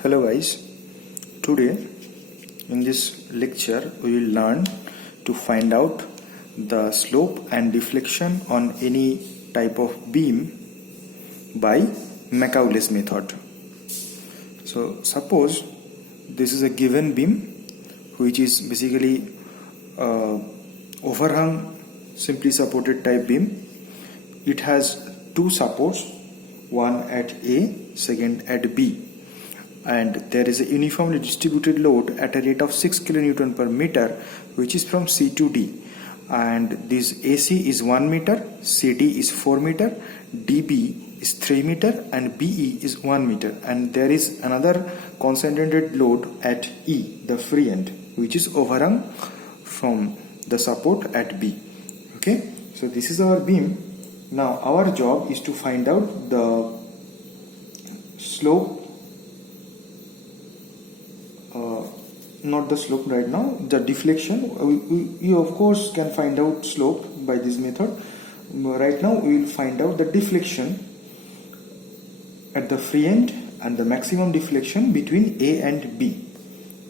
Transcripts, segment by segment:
Hello guys, today in this lecture we will learn to find out the slope and deflection on any type of beam by Macaulay's method. So suppose this is a given beam which is basically overhung simply supported type beam. It has two supports, one at A, second at B, and there is a uniformly distributed load at a rate of 6 kN per meter, which is from C to D, and this AC is 1 meter, CD is 4 meter, DB is 3 meter, and BE is 1 meter, and there is another concentrated load at E, the free end, which is overhung from the support at B. Okay, so this is our beam. Now our job is to find out the slope, not the slope right now, the deflection. You of course can find out slope by this method. Right now we will find out the deflection at the free end and the maximum deflection between A and B.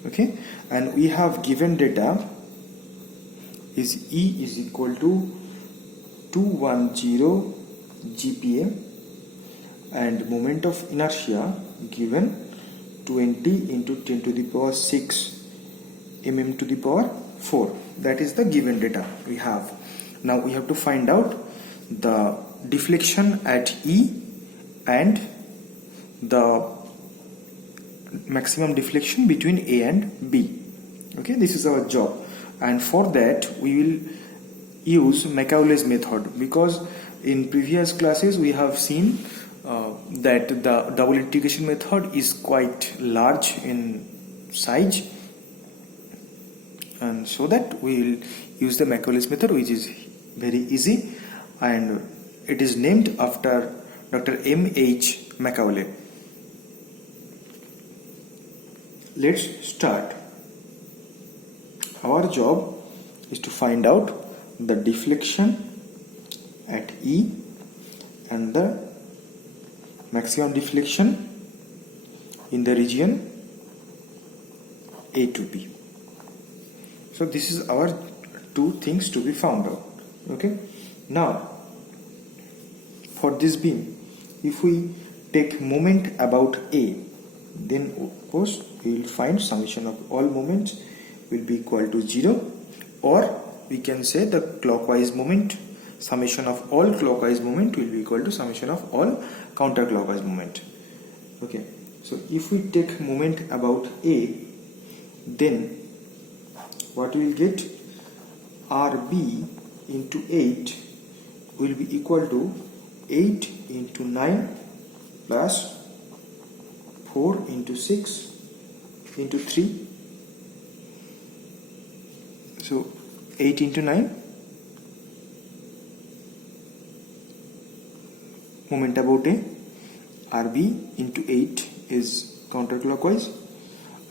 Okay, and we have given data is E is equal to 210 GPa and moment of inertia given 20 into 10 to the power 6 mm to the power 4. That is the given data we have. Now we have to find out the deflection at E and the maximum deflection between A and B. Okay, this is our job, and for that we will use Macaulay's method, because in previous classes we have seen that the double integration method is quite large in size, and so that we will use the Macaulay's method, which is very easy, and it is named after Dr. M.H. Macaulay. Let's start. Our job is to find out the deflection at E and the maximum deflection in the region A to B. So this is our two things to be found out. Okay, now for this beam, if we take moment about A, then of course we will find summation of all moments will be equal to 0, or we can say the clockwise moment, summation of all clockwise moment will be equal to summation of all counterclockwise moment. Okay, so if we take moment about A, then what we will get, RB into 8 will be equal to 8 into 9 plus 4 into 6 into 3. So 8 into 9, moment about A, RB into 8 is counterclockwise,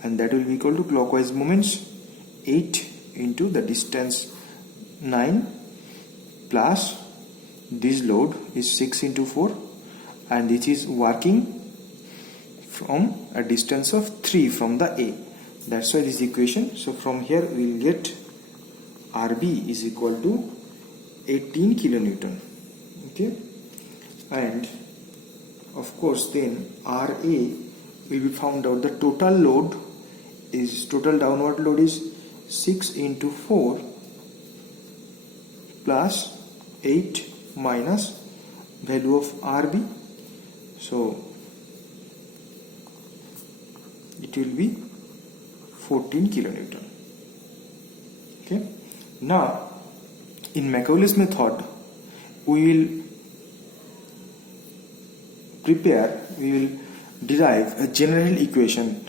and that will be equal to clockwise moments 8 into the distance 9 plus this load is 6 into 4, and this is working from a distance of 3 from the A. That's why this equation. So from here we will get RB is equal to 18 kilonewton. Okay, and of course then RA will be found out. The total load is, total downward load is 6 into 4 plus 8 minus value of RB, so it will be 14 kilonewton. Okay, now in Macaulay's method we will derive a general equation.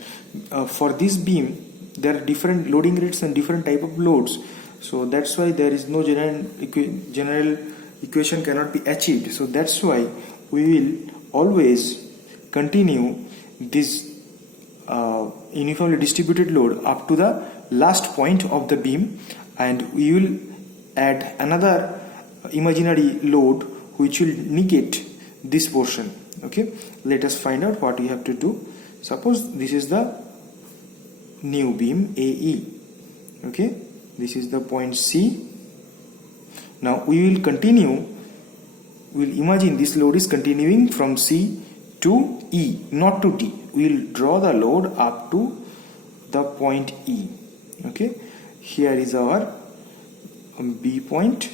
For this beam there are different loading rates and different type of loads, so that's why there is no general equation cannot be achieved. So that's why we will always continue this uniformly distributed load up to the last point of the beam, and we will add another imaginary load which will negate this portion. Okay, let us find out what we have to do. Suppose this is the new beam AE. Okay, this is the point C. Now we will continue, we will imagine this load is continuing from C to E, not to D. We will draw the load up to the point E. Okay, here is our B point.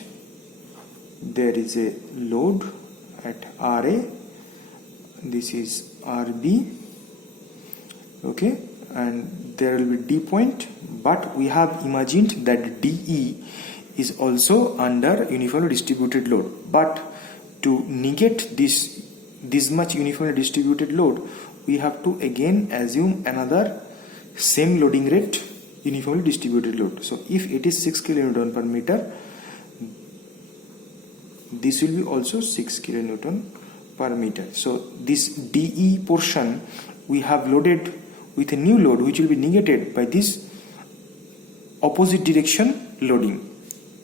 There is a load at RA. This is RB. Okay, and there will be D point, but we have imagined that DE is also under uniformly distributed load. But to negate this much uniformly distributed load, we have to again assume another same loading rate uniformly distributed load. So if it is 6 kN per meter, this will be also 6 kN per meter. So this DE portion we have loaded with a new load which will be negated by this opposite direction loading.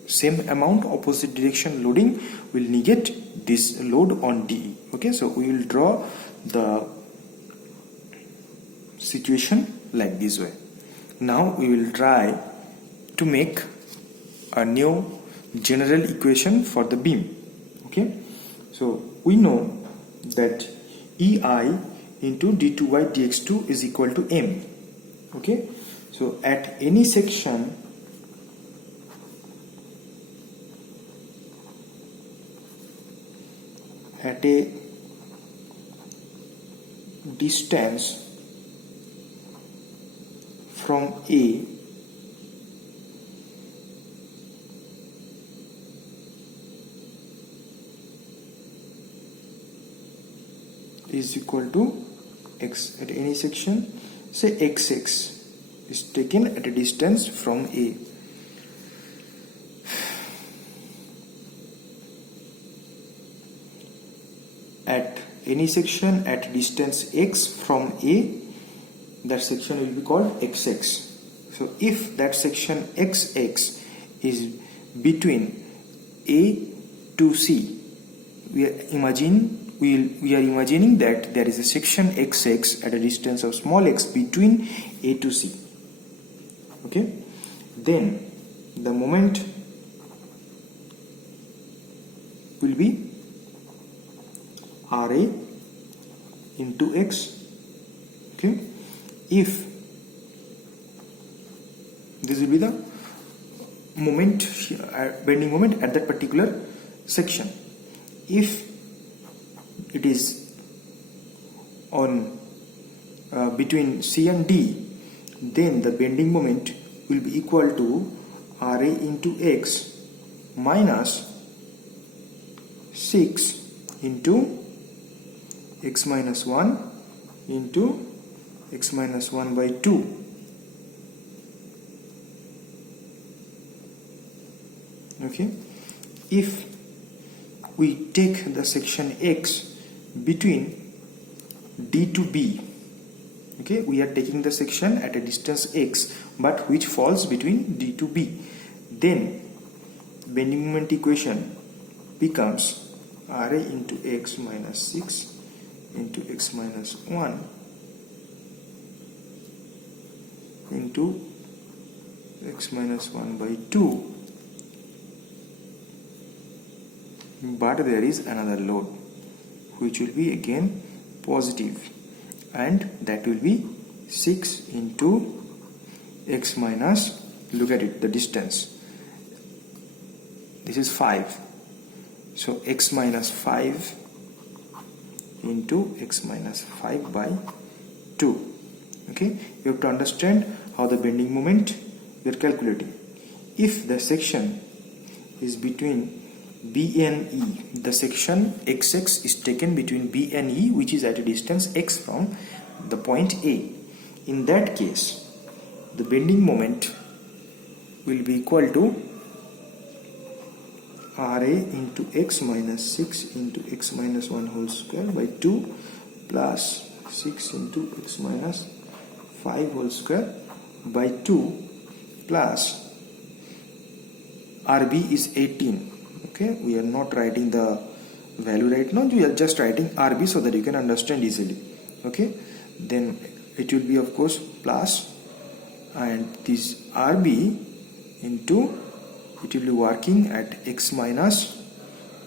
Same amount opposite direction loading will negate this load on DE. Okay, so we will draw the situation like this way. Now we will try to make a new general equation for the beam. Okay, so we know that EI into d2y dx2 is equal to m. Okay, so at any section at a distance from A is equal to x. At any section, say xx is taken at a distance from A. At any section at distance x from A, that section will be called xx. So if that section xx is between A to C, we are imagining that there is a section xx at a distance of small x between A to C. Okay, then the moment will be RA into x. Okay, if this will be the moment, bending moment at that particular section. If it is on between C and D, then the bending moment will be equal to RA into x minus 6 into x minus 1 into x minus 1 by 2. Okay, if we take the section x between D to B, okay, we are taking the section at a distance x but which falls between D to B, then bending moment equation becomes RA into x minus 6 into x minus 1 into x minus 1 by 2, but there is another load which will be again positive, and that will be 6 into x minus, look at it, the distance, this is 5, so x minus 5 into x minus 5 by 2. Okay, you have to understand how the bending moment you are calculating. If the section is between B and E, the section xx is taken between B and E, which is at a distance x from the point A. In that case, the bending moment will be equal to RA into x minus 6 into x minus 1 whole square by 2 plus 6 into x minus 5 whole square by 2 plus RB is 18. Okay, we are not writing the value right now, we are just writing RB so that you can understand easily. Okay, then it will be of course plus, and this RB into, it will be working at x minus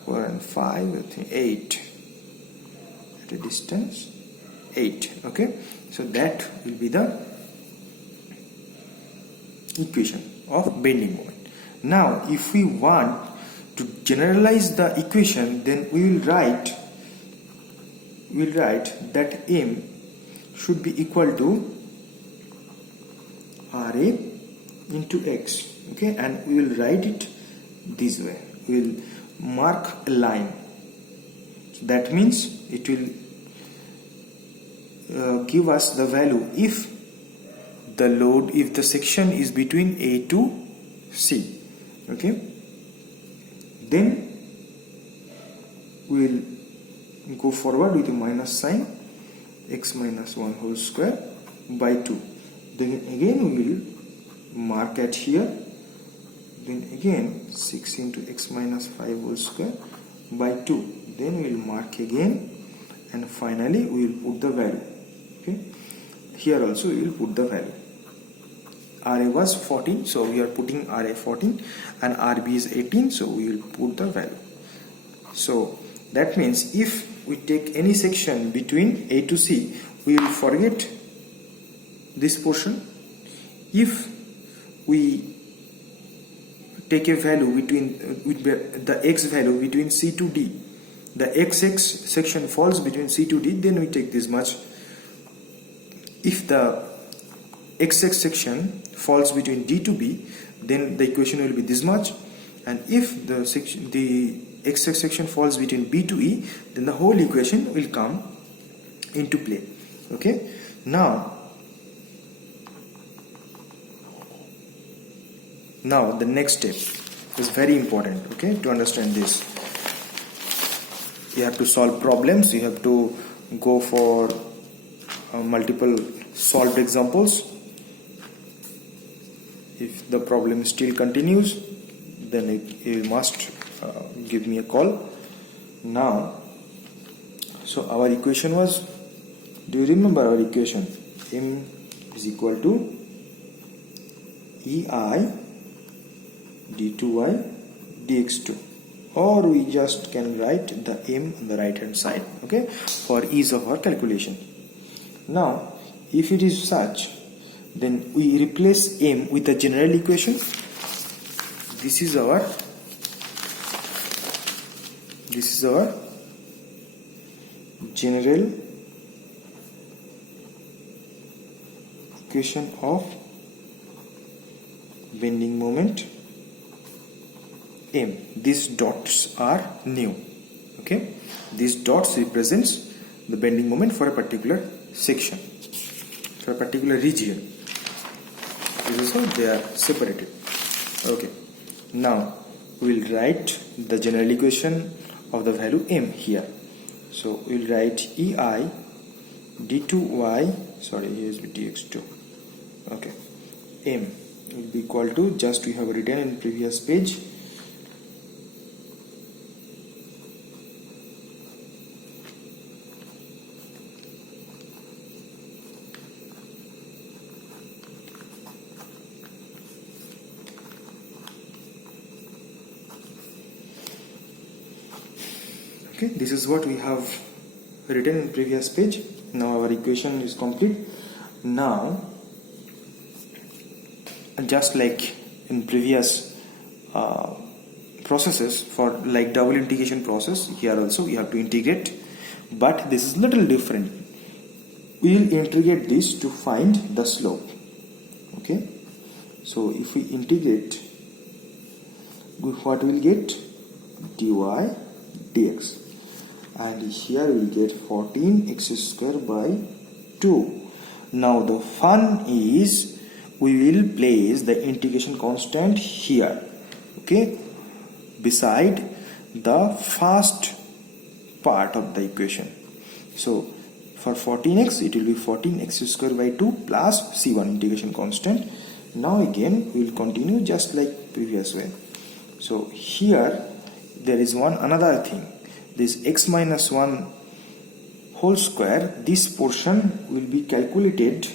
4 and 5, I think 8, at a distance 8. Okay, so that will be the equation of bending moment. Now if we want to generalize the equation, then we will write that M should be equal to RA into X. Okay, and we will write it this way. We will mark a line. So that means it will give us the value if the section is between A to C. Okay, then we will go forward with a minus sign, x minus 1 whole square by 2. Then again we will mark at here, then again 6 into x minus 5 whole square by 2. Then we will mark again, and finally we will put the value. Okay, here also we will put the value. RA was 14, so we are putting RA 14, and RB is 18, so we will put the value. So that means if we take any section between A to C, we will forget this portion. If we take a value between the x value between C to D, the XX section falls between C to D, then we take this much. If the XX section falls between D to B, then the equation will be this much. And if the XX section falls between B to E, then the whole equation will come into play. Okay, now the next step is very important. Okay, to understand this, you have to solve problems, you have to go for multiple solved examples. If the problem still continues, then you must give me a call. Now, so our equation was, do you remember our equation? M is equal to EI d2y dx2, or we just can write the M on the right hand side, okay, for ease of our calculation. Now if it is such, then we replace M with the general equation. This is our general equation of bending moment M. These dots are new. Okay, these dots represents the bending moment for a particular section, for a particular region. This is how they are separated. Okay, now we will write the general equation of the value M here. So we will write EI d2y, sorry, here is dx2. Okay, M will be equal to, just we have written in previous page, okay, this is what we have written in previous page. Now our equation is complete. Now, just like in previous processes, for like double integration process, here also we have to integrate, but this is little different. We will integrate this to find the slope. Okay, so if we integrate, what we will get? Dy dx, and here we will get 14x square by 2. Now the fun is, we will place the integration constant here, okay, beside the first part of the equation. So for 14x, it will be 14x square by 2 plus c1 integration constant. Now again we will continue just like previous way. So here there is another thing, this x minus 1 whole square, this portion will be calculated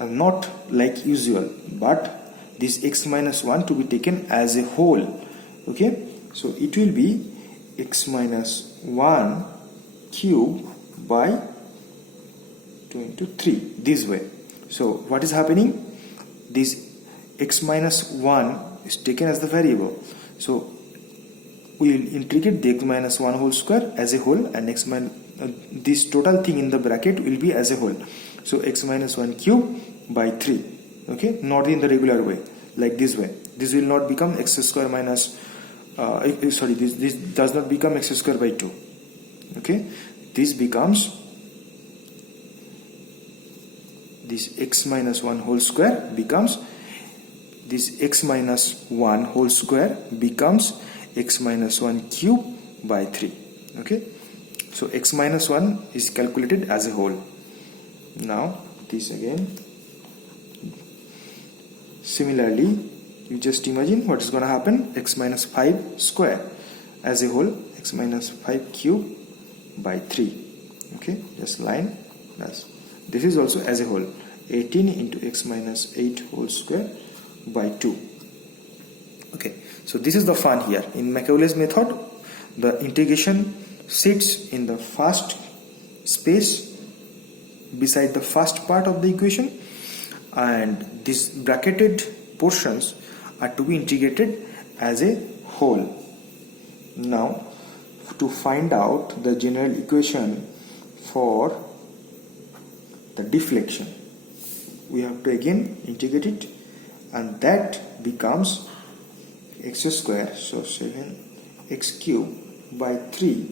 not like usual, but this x minus 1 to be taken as a whole. Okay, so it will be x minus 1 cube by 2 into 3, this way. So what is happening? This x minus 1 is taken as the variable. So we will integrate the x minus 1 whole square as a whole, and this total thing in the bracket will be as a whole. So x minus 1 cube by 3. Okay, not in the regular way, like this way. This will not become x square minus this does not become x square by 2. Okay, this becomes, this x minus 1 whole square becomes, this x minus 1 whole square becomes x minus 1 cube by 3. Okay, so x minus 1 is calculated as a whole. Now this again, similarly, you just imagine what is going to happen. X minus 5 square as a whole, x minus 5 cube by 3. Okay, just line plus, this is also as a whole, 18 into x minus 8 whole square by 2. Okay, so this is the fun here. In Macaulay's method, the integration sits in the first space beside the first part of the equation, and these bracketed portions are to be integrated as a whole. Now, to find out the general equation for the deflection, we have to again integrate it, and that becomes x square, so 7x cube by 3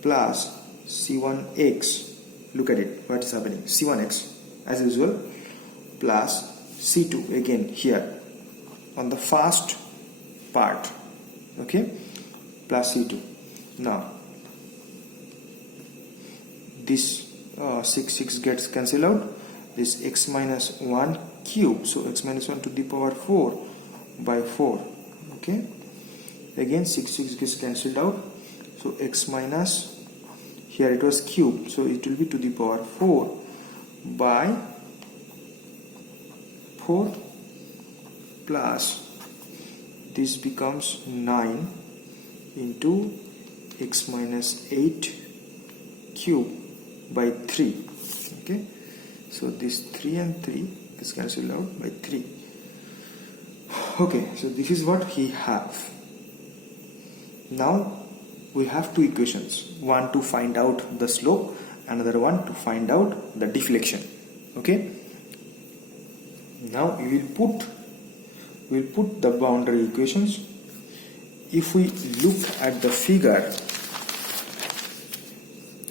plus c1x. Look at it, what is happening? C1x as usual plus C2 again here on the first part. Okay, plus C2. Now this 6 gets cancelled out. This x minus 1 cube, so x minus 1 to the power 4 by 4. Okay, again 6 gets cancelled out, so x minus, here it was cube, so it will be to the power 4 by 4 plus, this becomes 9 into x minus 8 cube by 3. Okay, so this 3 and 3 is cancelled out by 3. Okay, so this is what we have. Now we have two equations, one to find out the slope, another one to find out the deflection. Okay, now we will put the boundary equations. If we look at the figure,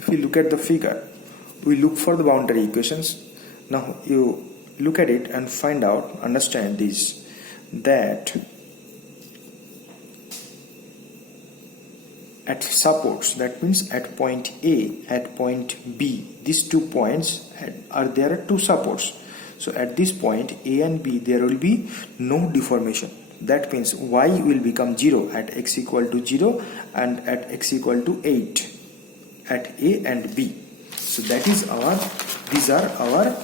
we look for the boundary equations. Now you look at it and find out, understand this, that at supports, that means at point A, at point B, these 2 points are there are 2 supports. So at this point A and B, there will be no deformation. That means y will become 0 at x equal to 0 and at x equal to 8 at A and B. So that is these are our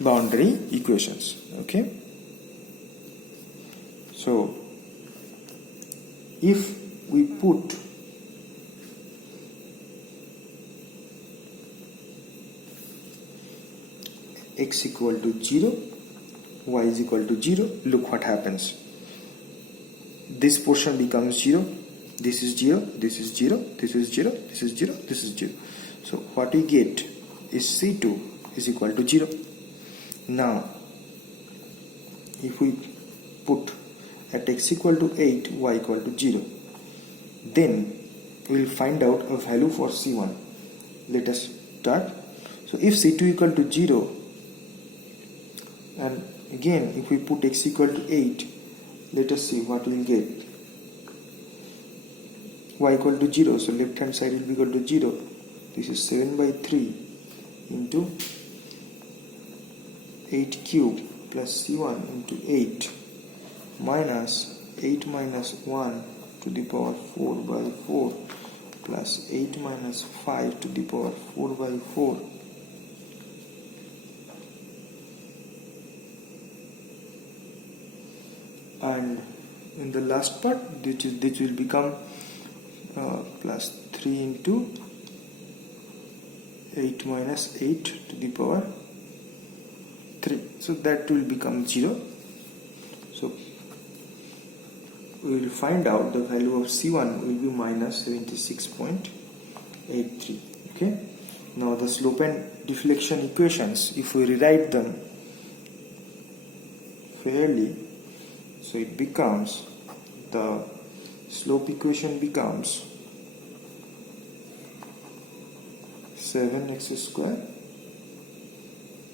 boundary equations. Okay, so if we put x equal to 0, y is equal to 0, look what happens. This portion becomes 0, this is 0, this is 0, this is 0, this is 0, this is 0. So what we get is C2 is equal to 0. Now if we put at x equal to 8, y equal to 0, then we will find out a value for C1. Let us start. So if C2 equal to 0, and again if we put x equal to 8, let us see what we will get. Y equal to 0, so left hand side will be equal to 0. This is 7 by 3 into 8 cube plus C1 into 8 minus 8 minus 1 to the power 4 by 4 plus 8 minus 5 to the power 4 by 4 and in the last part this will become plus 3 into 8 minus 8 to the power 3, so that will become 0. So we will find out the value of C1 will be minus 76.83. Okay, now the slope and deflection equations, if we rewrite them fairly, so it becomes, the slope equation becomes 7x square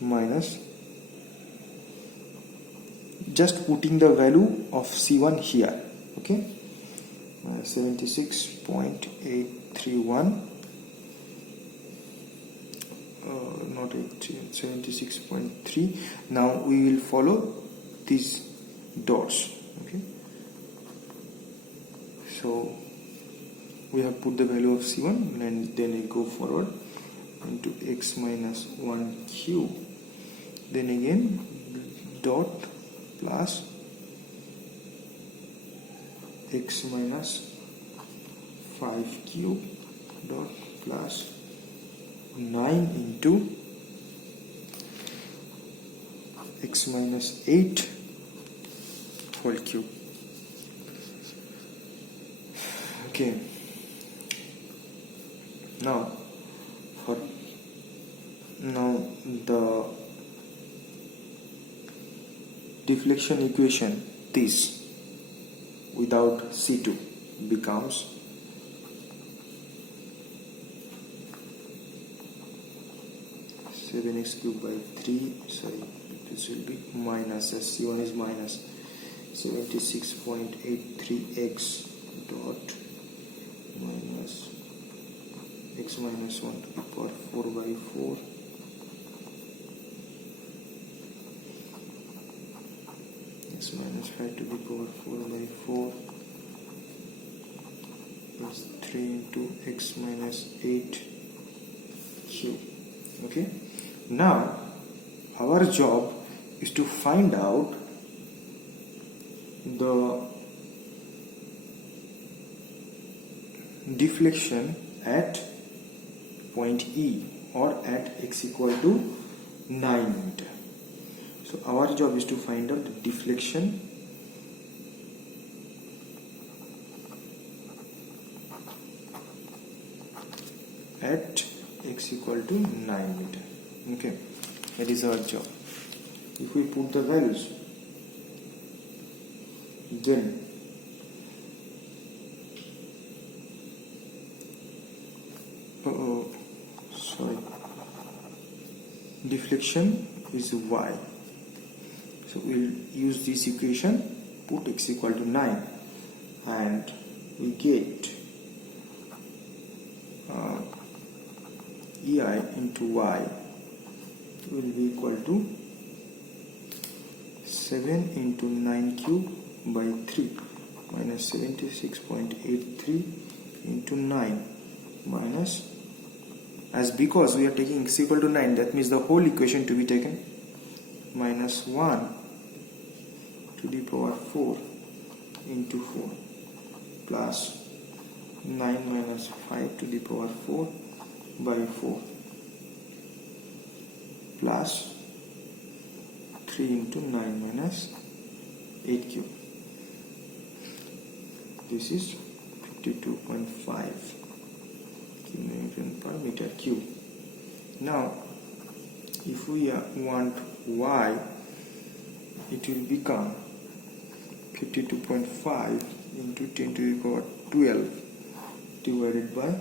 minus, just putting the value of C1 here, okay, 76.831 not 76.3. now we will follow these dots, okay, so we have put the value of C1 and then we go forward into x minus 1 cube, then again dot plus x minus 5 cube dot plus 9 into x minus 8 whole cube. Okay, now the deflection equation, this without C2 becomes 7x cubed by 3, sorry, this will be minus, as C1 is minus 76.83x dot minus x minus 1 to the power 4 by 4 x minus 5 to the power 4 by 4 plus 3 into x minus 8 cube. Okay, now our job is to find out the deflection at point E or at x equal to 9 meter. So our job is to find out the deflection at x equal to 9 meter. Okay, that is our job. If we put the values, then deflection is y. So we'll use this equation, put x equal to 9 and we get EI into y will be equal to 7 into 9 cube by 3 minus 76.83 into 9 minus, as because we are taking x equal to 9, that means the whole equation to be taken, minus 1 to the power 4 into 4 plus 9 minus 5 to the power 4 by 4 plus 3 into 9 minus 8 cube. This is 52.5 kilonewton per meter cube. Now if we want y, it will become 52.5 into 10 to the power 12 divided by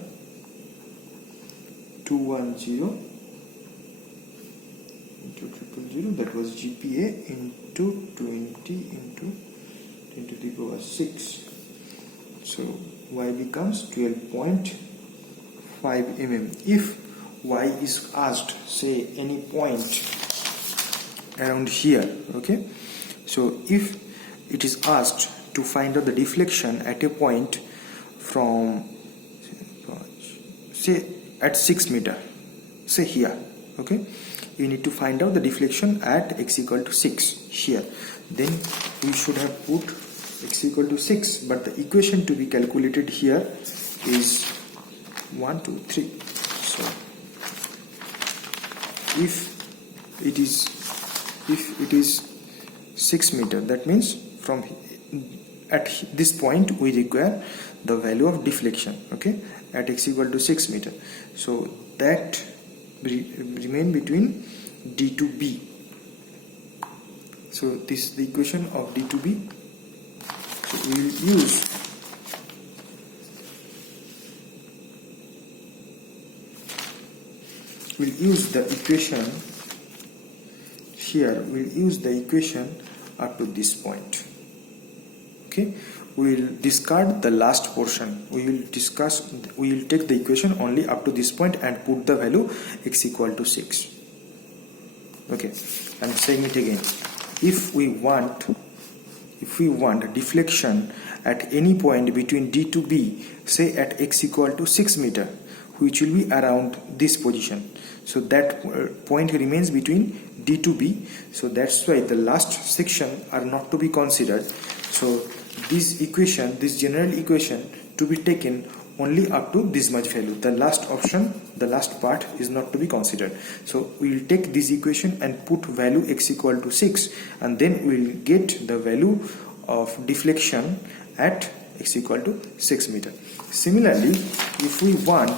210 into 000, that was GPA, into 20 into 10 to the power 6. So y becomes 12.5 mm. If y is asked, say any point around here, okay, so if it is asked to find out the deflection at a point from, say, at 6 meter, say here, okay, you need to find out the deflection at x equal to 6 here. Then we should have put x equal to 6, but the equation to be calculated here is 1 2 3. So if it is 6 meter, that means from at this point we require the value of deflection, okay, at x equal to 6 meter. So that remain between D to B. So this is the equation of D to B. So we will use the equation here. We'll use the equation up to this point. Okay, we will discard the last portion. We will take the equation only up to this point and put the value x equal to 6. Okay, I'm saying it again. If we want deflection at any point between D to B, say at x equal to 6 meter, which will be around this position, so that point remains between D to B. So that's why the last section are not to be considered. So this equation, this general equation, to be taken only up to this much value. The last option, the last part is not to be considered. So we will take this equation and put value x equal to 6, and then we will get the value of deflection at x equal to 6 meter. Similarly, if we want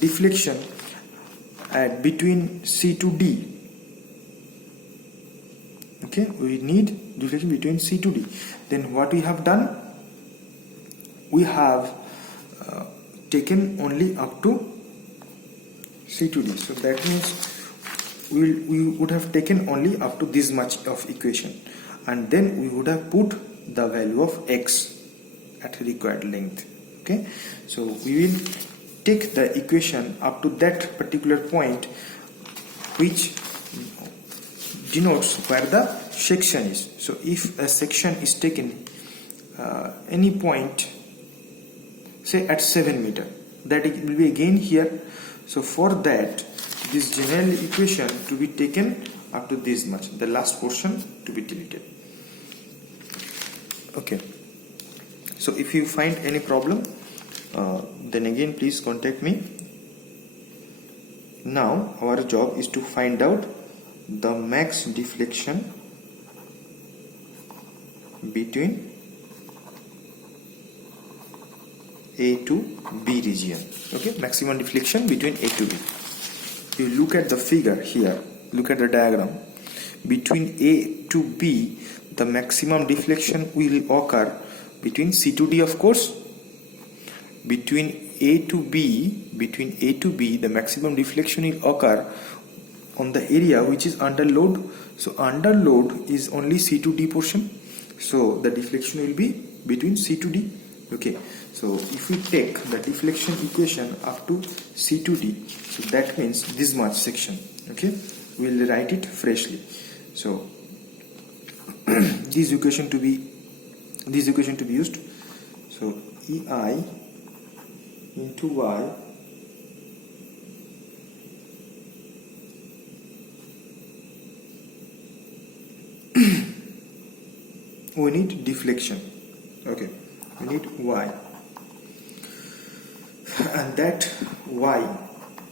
deflection at between C to D, okay, we need deflection between C to D, then what we have done, we have taken only up to C to D. So that means we would have taken only up to this much of equation, and then we would have put the value of x at required length. Okay, so we will take the equation up to that particular point, which denotes where the section is. So if a section is taken any point, say at 7 meter, that it will be again here. So for that, this general equation to be taken up to this much, the last portion to be deleted. Okay, so if you find any problem, then again please contact me. Now our job is to find out the max deflection between A to B region. Okay, maximum deflection between A to B. You look at the figure here, look at the diagram. Between A to B, the maximum deflection will occur between C to D, of course. Between A to B, the maximum deflection will occur on the area which is under load. So under load is only C to D portion. So the deflection will be between C to D. Okay, so if we take the deflection equation up to C to D, so that means this much section. Okay, we will write it freshly. So this equation to be used. So EI into Y we need deflection. Okay, we need Y, and that Y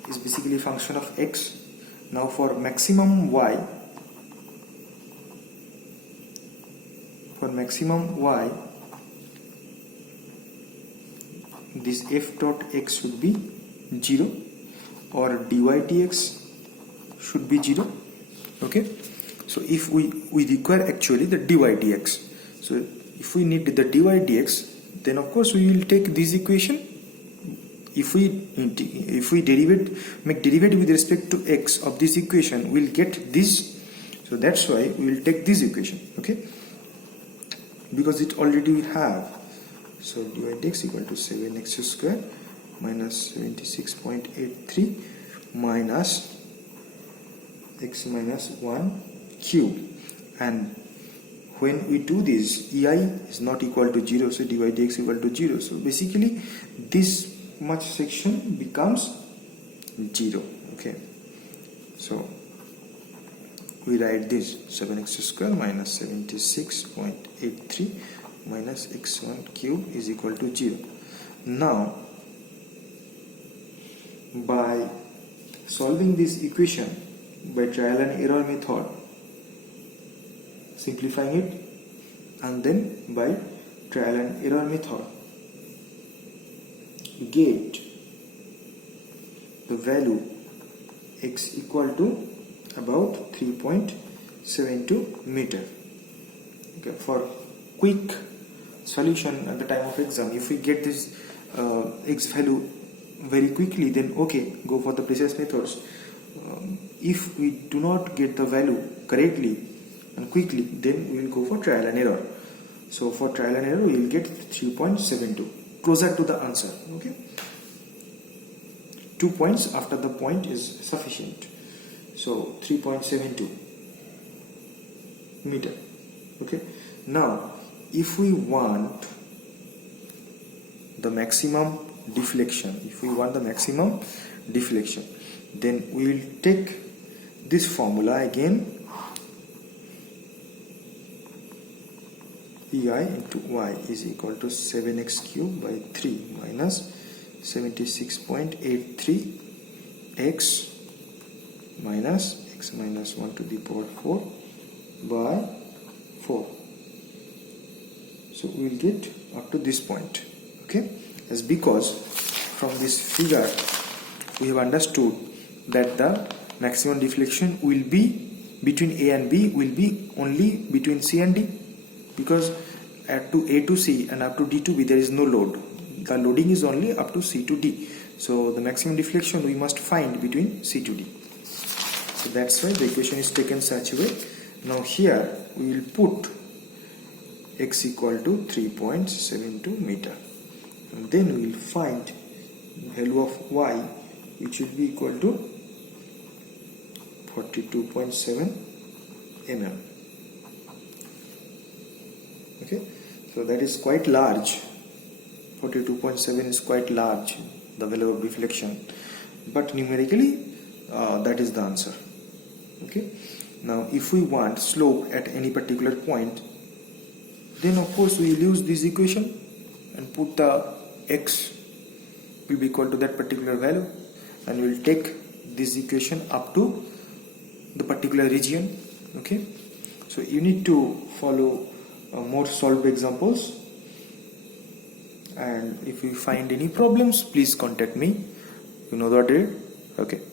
is basically a function of X. Now for maximum Y, this f dot x should be 0, or dy dx should be 0. Okay, so if we require actually the dy dx, so if we need the dy dx, then of course we will take this equation. If we make derivative with respect to x of this equation, we'll get this. So that's why we will take this equation. Okay, because it already we have. So dy dx equal to 7x square minus 76.83 minus x minus 1 cube. And when we do this, ei is not equal to 0, so dy dx equal to 0. So basically this much section becomes 0. Okay, so we write this 7x square minus 76.83 minus x1 cube is equal to 0. Now by solving this equation by trial and error method, simplifying it, and then by trial and error method, get the value x equal to about 3.72 meter. Okay, for quick solution at the time of exam, if we get this x value very quickly, then okay, go for the precise methods. If we do not get the value correctly and quickly, then we will go for trial and error. So for trial and error, we will get 3.72, closer to the answer. Okay, 2 points after the point is sufficient. So 3.72 meter. Okay, now if we want the maximum deflection, then we will take this formula again, ei into y is equal to 7x cube by 3 minus 76.83 x minus x minus 1 to the power 4 by 4. So we will get up to this point. Okay, as because from this figure we have understood that the maximum deflection will be between A and B will be only between C and D, because at to A to C and up to D to B there is no load. The loading is only up to C to D. So the maximum deflection we must find between C to D. So that's why the equation is taken such a way. Now here we will put x equal to 3.72 meter, and then we will find value of y, which will be equal to 42.7 mm. Okay, so that is quite large. 42.7 is quite large, the value of deflection, but numerically that is the answer. Okay, now if we want slope at any particular point, then of course we will use this equation and put the x will be equal to that particular value, and we will take this equation up to the particular region. Okay, so you need to follow more solved examples, and if you find any problems, please contact me. You know the drill. Okay.